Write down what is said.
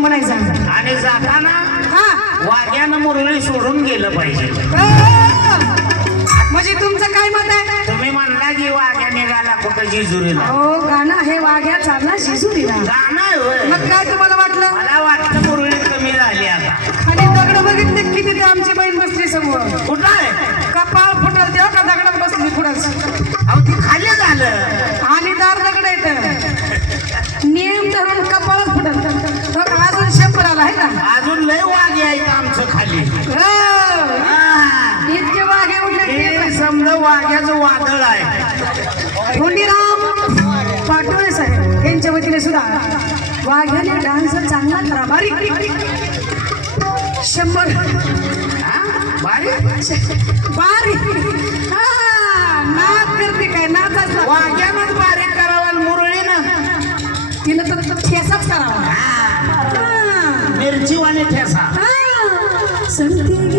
म्हणायचं आणि जाताना हा वाघ्यानं मुरळी सोडून गेलं पाहिजे. म्हणजे तुमचं काय मत आहे? तुम्ही म्हणला की वाघ्या निघाला कुठं जिजुरीला. हो गाणं हे वाघ्या चालला शिजुरीला. गाणं आहे होय. मग काय तुम्हाला वाटलं? मला वाटतं मुरळी कमी झाली आता. खाली दगड बघितले किती ते आमची बहीण बसली समोर. कुठं आहे? कपाळ फुटल तेव्हा का दगडात बसली पुढंच. अहो ती खाली झालं. आणि दार दगड येत नियम धरून कपाळच फुटल. तो का अजून शंभर आला आहे का? अजून लय वाघे आहेत आमचं खाली. इतके वाघे उठले हे समजा वाघ्याचं वादळ आहे. धोंडीराम पाटोळे साहेब यांच्या वतीने सुद्धा वाघ्याने डान्स चांगला करा. बारीक 100 बारीक बारीक नाच करते काय नाचाच वाघ्यानंच बारीक करावा मुरळीनं तिनं तर ठेसाच करावा. मिरचीवाले ठेसा. संती